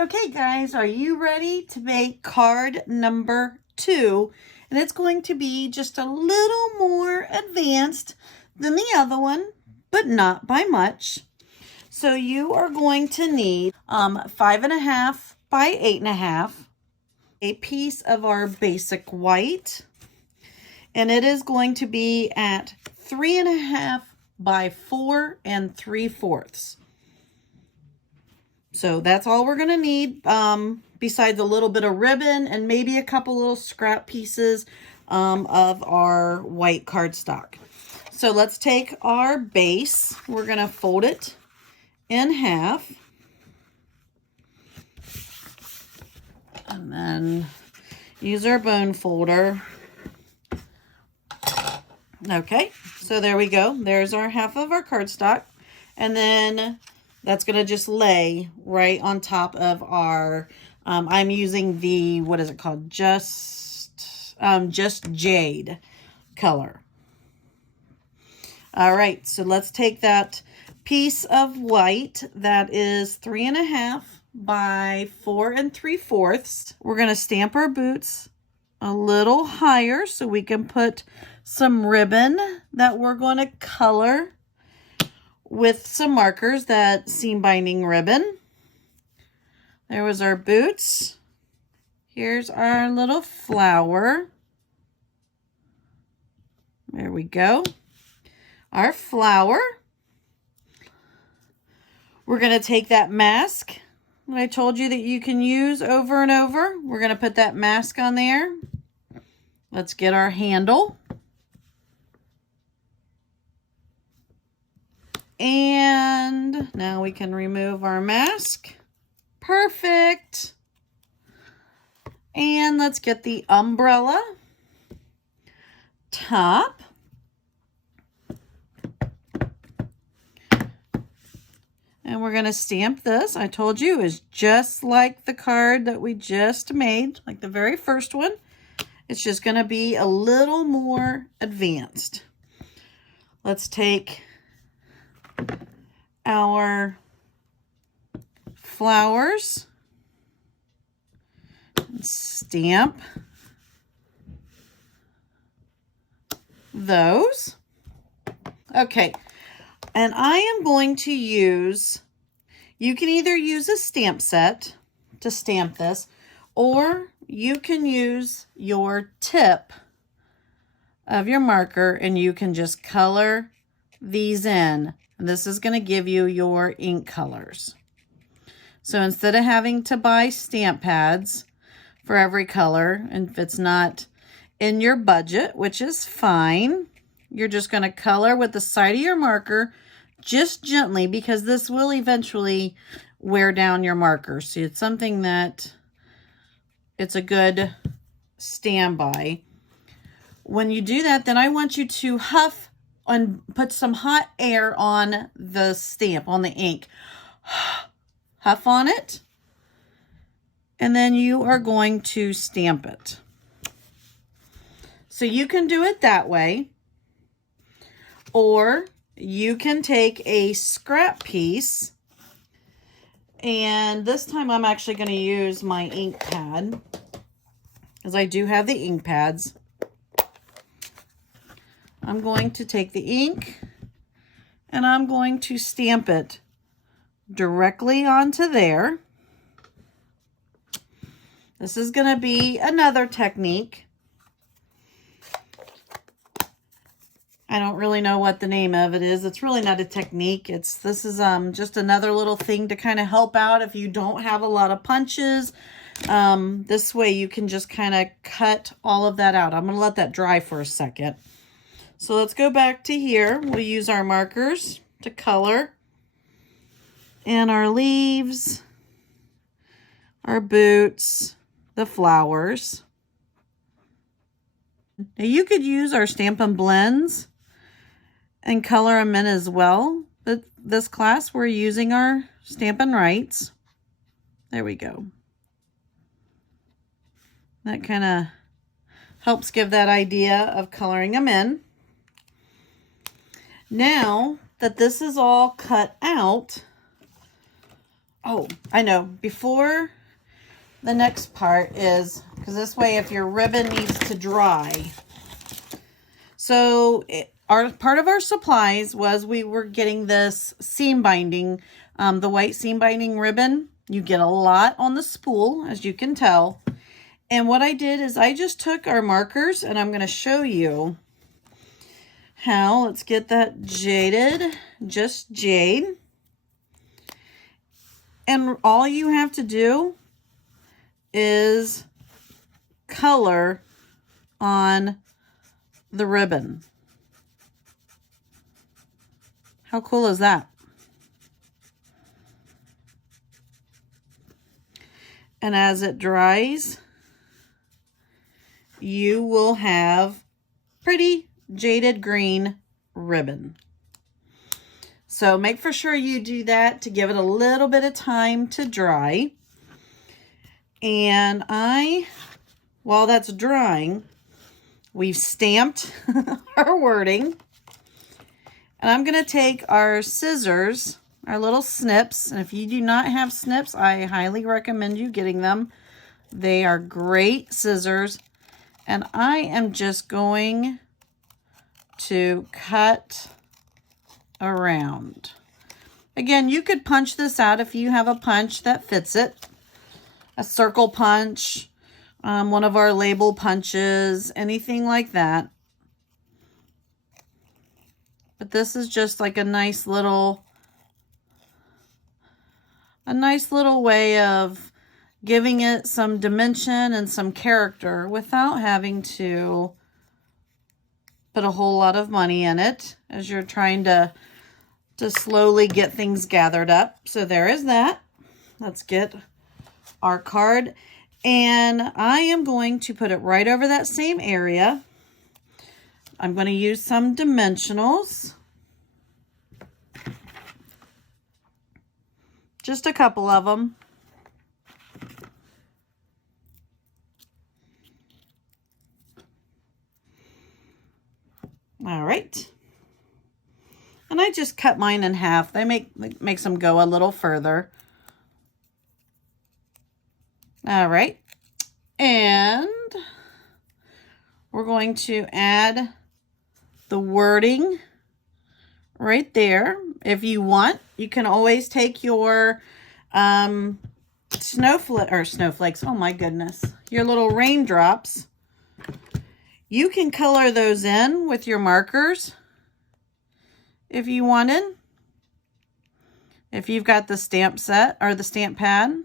Okay guys, are you ready to make card number 2? And it's going to be just a little more advanced than the other one, but not by much. So you are going to need 5.5 by 8.5, a piece of our basic white, and it is going to be at 3.5 by 4 3/4. So that's all we're going to need, besides a little bit of ribbon and maybe a couple little scrap pieces of our white cardstock. So let's take our base. We're going to fold it in half. And then use our bone folder. Okay, so there we go. There's our half of our cardstock. And then that's going to just lay right on top of our, I'm using the, what is it called? Just Jade color. All right, so let's take that piece of white that is 3.5 by 4 3/4. We're going to stamp our boots a little higher so we can put some ribbon that we're going to color with some markers, that seam binding ribbon. There was our boots. Here's our little flower. There we go. Our flower. We're going to take that mask that I told you that you can use over and over. We're going to put that mask on there. Let's get our handle. And now we can remove our mask. Perfect. And let's get the umbrella top. And we're going to stamp this. I told you is just like the card that we just made, like the very first one. It's just going to be a little more advanced. Let's take our flowers and stamp those. Okay, and I am going to use, you can either use a stamp set to stamp this, or you can use your tip of your marker and you can just color these in. And this is going to give you your ink colors. So instead of having to buy stamp pads for every color, and if it's not in your budget, which is fine, you're just going to color with the side of your marker just gently, because this will eventually wear down your marker. So it's something that it's a good standby. When you do that, then I want you to huff and put some hot air on the stamp, on the ink. Huff on it. And then you are going to stamp it. So you can do it that way. Or you can take a scrap piece. And this time I'm actually going to use my ink pad, because I do have the ink pads. I'm going to take the ink and I'm going to stamp it directly onto there. This is going to be another technique. I don't really know what the name of it is. It's really not a technique. This is just another little thing to kind of help out if you don't have a lot of punches. This way you can just kind of cut all of that out. I'm going to let that dry for a second. So let's go back to here. We'll use our markers to color. And our leaves, our boots, the flowers. Now you could use our Stampin' blends and color them in as well. But this class we're using our Stampin' Rights. There we go. That kind of helps give that idea of coloring them in. Now that this is all cut out, Oh, I know. Before the next part is, because this way if your ribbon needs to dry. So our part of our supplies was we were getting this seam binding, the white seam binding ribbon. You get a lot on the spool, as you can tell. And what I did is I just took our markers, and I'm going to show you how. Let's get that jaded, Just Jade. And all you have to do is color on the ribbon. How cool is that? And as it dries, you will have pretty jaded green ribbon. So make for sure you do that to give it a little bit of time to dry. And while that's drying, we've stamped our wording. And I'm going to take our scissors, our little snips. And if you do not have snips, I highly recommend you getting them. They are great scissors. And I am just going to cut around. Again, you could punch this out if you have a punch that fits it. A circle punch, one of our label punches, anything like that. But this is just like a nice little way of giving it some dimension and some character without having to put a whole lot of money in it as you're trying to slowly get things gathered up. So there is that. Let's get our card. And I am going to put it right over that same area. I'm going to use some dimensionals. Just a couple of them. All right. And I just cut mine in half. They makes them go a little further. All right. And we're going to add the wording right there. If you want, you can always take your snowflakes. Oh my goodness. Your little raindrops. You can color those in with your markers if you wanted. If you've got the stamp set or the stamp pad,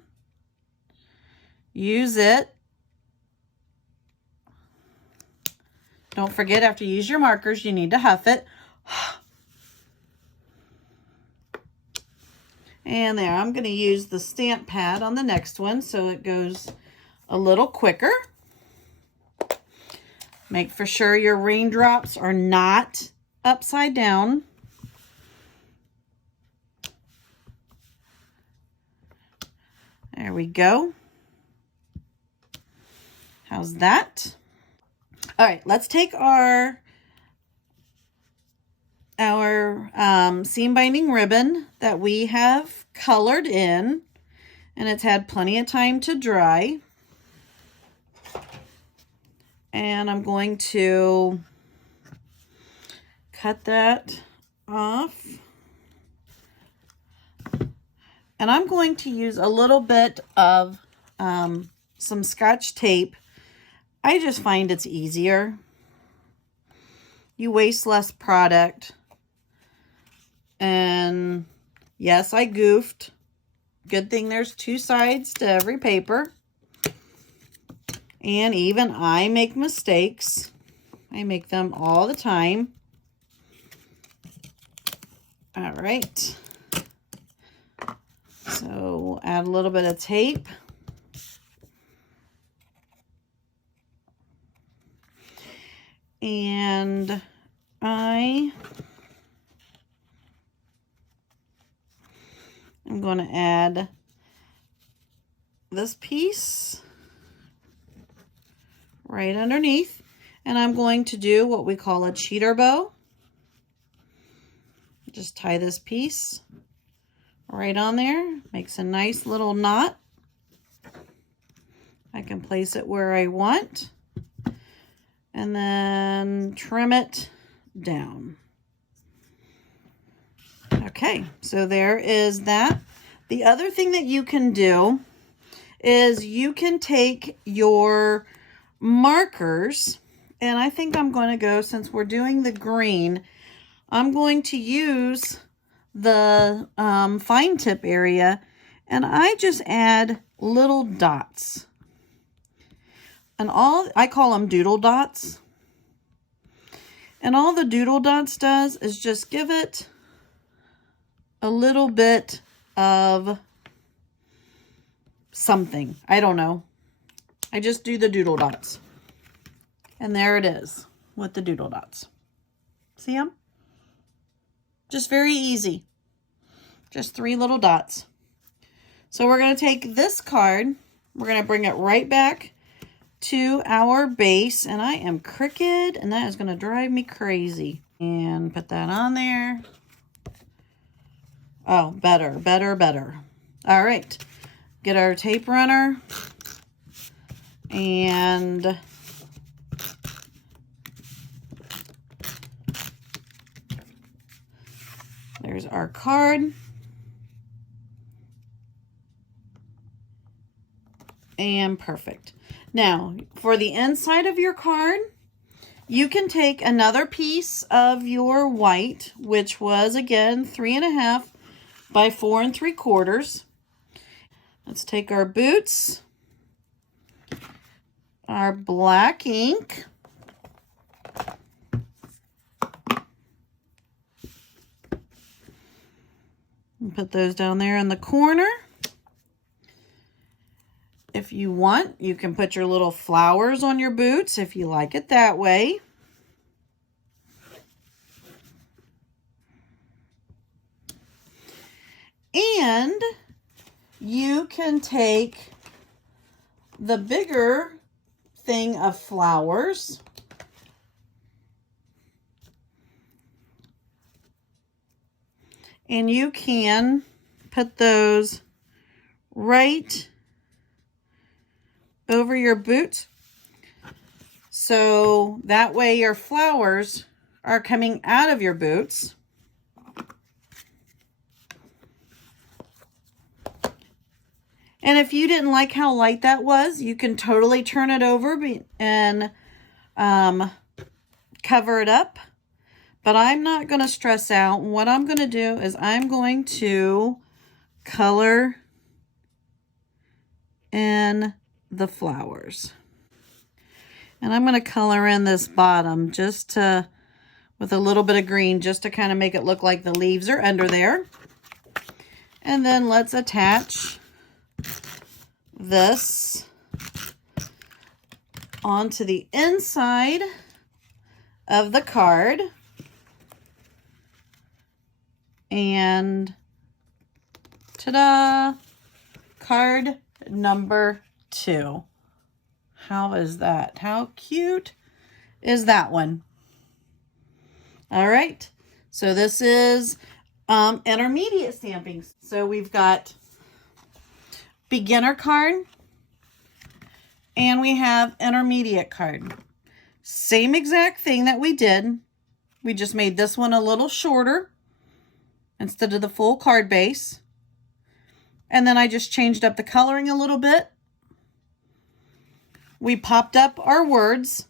use it. Don't forget, after you use your markers, you need to huff it. And there, I'm going to use the stamp pad on the next one so it goes a little quicker. Make for sure your raindrops are not upside down. There we go. How's that? All right, let's take our seam binding ribbon that we have colored in, and it's had plenty of time to dry. And I'm going to cut that off. And I'm going to use a little bit of some Scotch tape. I just find it's easier. You waste less product. And yes, I goofed. Good thing there's two sides to every paper. And even I make mistakes. I make them all the time. All right. So we'll add a little bit of tape. And I'm going to add this piece right underneath, and I'm going to do what we call a cheater bow. Just tie this piece right on there. Makes a nice little knot. I can place it where I want. And then trim it down. Okay, so there is that. The other thing that you can do is you can take your markers, and I think I'm going to go, since we're doing the green, I'm going to use the fine tip area, and I just add little dots. And I call them doodle dots. And all the doodle dots does is just give it a little bit of something. I don't know. I just do the doodle dots. And there it is with the doodle dots. See them? Just very easy. Just 3 little dots. So we're going to take this card. We're going to bring it right back to our base. And I am crooked, and that is going to drive me crazy. And put that on there. Oh, better, better, better. All right. Get our tape runner. And there's our card. And perfect. Now, for the inside of your card, you can take another piece of your white, which was, again, 3.5 by 4 3/4. Let's take our boots, our black ink, and put those down there in the corner. If you want, you can put your little flowers on your boots if you like it that way. And you can take the bigger thing of flowers and you can put those right over your boot, so that way your flowers are coming out of your boots. And if you didn't like how light that was, you can totally turn it over and cover it up. But I'm not going to stress out. What I'm going to do is I'm going to color in the flowers. And I'm going to color in this bottom just to, with a little bit of green, just to kind of make it look like the leaves are under there. And then let's attach this onto the inside of the card. And ta-da! Card number 2. How is that? How cute is that one? All right. So this is intermediate stamping. So we've got beginner card and we have intermediate card. Same exact thing that we did. We just made this one a little shorter instead of the full card base. And then I just changed up the coloring a little bit. We popped up our words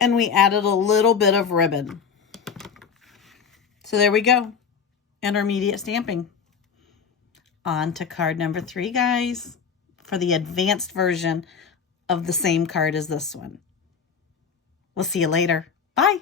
and we added a little bit of ribbon. So there we go. Intermediate stamping. On to card number 3, guys, for the advanced version of the same card as this one. We'll see you later. Bye.